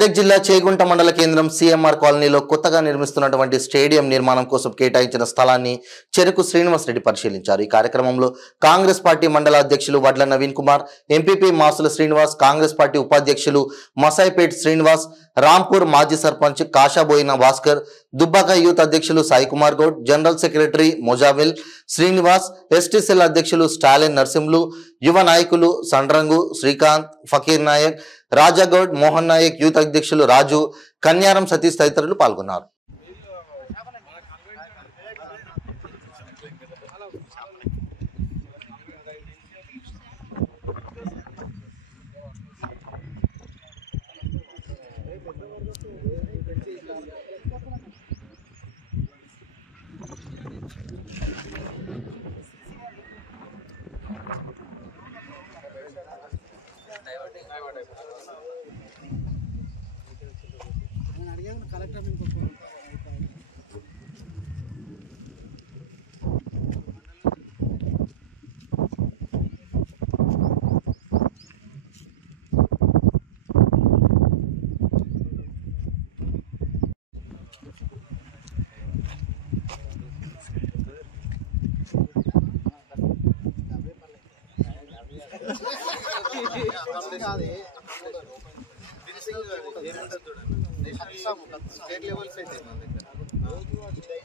మెదక్ జిల్లా చేగుంట మండల కేంద్రం సిఎంఆర్ కాలనీలో కొత్తగా నిర్మిస్తున్నటువంటి స్టేడియం నిర్మాణం కోసం కేటాయించిన స్థలాన్ని చెరుకు శ్రీనివాస్ రెడ్డి పరిశీలించారు। ఈ కార్యక్రమంలో కాంగ్రెస్ పార్టీ మండల అధ్యక్షులు వడ్ల నవీన్ కుమార్, ఎంపీపీ మాసుల శ్రీనివాస్, కాంగ్రెస్ పార్టీ ఉపాధ్యక్షులు మసాయిపేట్ శ్రీనివాస్, రాంపూర్ మాజీ సర్పంచ్ కాషాబోయిన భాస్కర్, దుబ్బాక యూత్ అధ్యక్షులు Sai Kumar Goud, general secretary Mozamil Srinivas, ST cell అధ్యక్షులు స్టాలిన్ నర్సింహులు, యువ నాయకులు సండ్రంగు శ్రీకాంత్, ఫకీర్ నాయక్, రాజాగౌడ్, మోహన్ నాయక్, యూత్ అధ్యక్షులు రాజు, కన్యారం సతీష్ తదితరులు పాల్గొన్నారు। कलेक्टर స్టేట్ లెవెల్స్ అయితే మన దగ్గర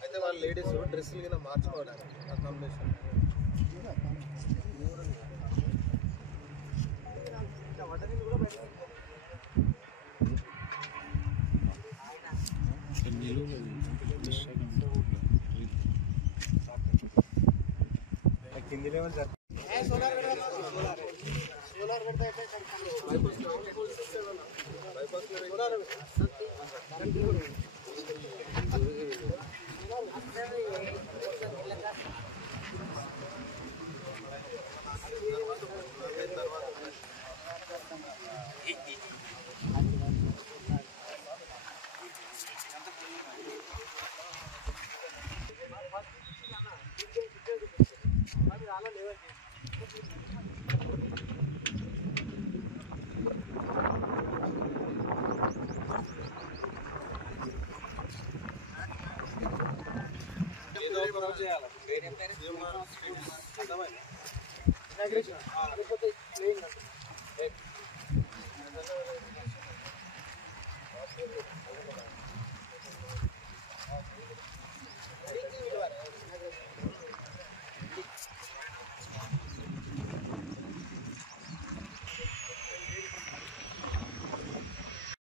అయితే వాళ్ళ లేడీస్ డ్రెస్సులు కింద మార్చుకోవడానికి అకామిడేషన్ కింది లెవెల్ సోలార్ పెడితే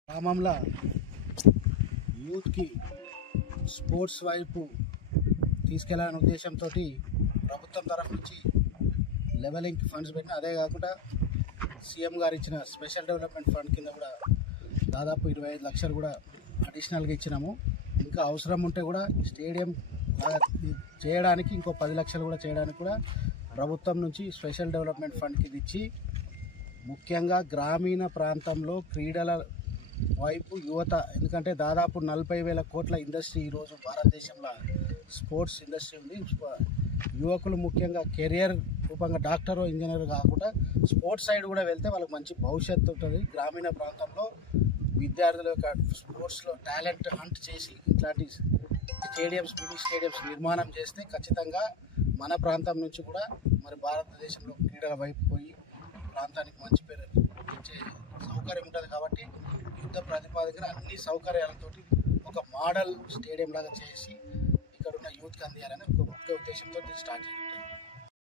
గ్రామంలో యూత్కి స్పోర్ట్స్ వైపు తీసుకెళ్లాలనే ఉద్దేశంతో ప్రభుత్వం తరఫు నుంచి లెవెలింగ్ ఫండ్స్ పెట్టిన, అదే కాకుండా సీఎం గారు ఇచ్చిన స్పెషల్ డెవలప్మెంట్ ఫండ్ కింద కూడా దాదాపు 25 లక్షలు కూడా అడిషనల్గా ఇచ్చినాము। ఇంకా అవసరం ఉంటే కూడా స్టేడియం చేయడానికి ఇంకో 10 లక్షలు కూడా చేయడానికి కూడా ప్రభుత్వం నుంచి స్పెషల్ డెవలప్మెంట్ ఫండ్కి ఇచ్చి, ముఖ్యంగా గ్రామీణ ప్రాంతంలో క్రీడల వైపు యువత, ఎందుకంటే దాదాపు 40,000 కోట్ల ఇండస్ట్రీ ఈరోజు భారతదేశంలో స్పోర్ట్స్ ఇండస్ట్రీ ఉంది। యువకులు ముఖ్యంగా కెరియర్ రూపంగా డాక్టర్ ఇంజనీర్ కాకుండా స్పోర్ట్స్ సైడ్ కూడా వెళ్తే వాళ్ళకి మంచి భవిష్యత్తు ఉంటుంది। గ్రామీణ ప్రాంతంలో విద్యార్థుల యొక్క స్పోర్ట్స్లో టాలెంట్ హంట్ చేసి ఇట్లాంటి స్టేడియంస్, మినీ స్టేడియంస్ నిర్మాణం చేస్తే ఖచ్చితంగా మన ప్రాంతం నుంచి కూడా మరి భారతదేశంలో క్రీడల వైపు పోయి ప్రాంతానికి మంచి పేరు ఇచ్చే సౌకర్యం ఉంటుంది। కాబట్టి యుద్ధ ప్రతిపాదన అన్ని సౌకర్యాలతోటి ఒక మోడల్ స్టేడియం లాగా చేసి ఇక్కడ ఉన్న యూత్కి అందియాలని ఒక ముఖ్య ఉద్దేశంతో స్టార్ట్ చేయాలి।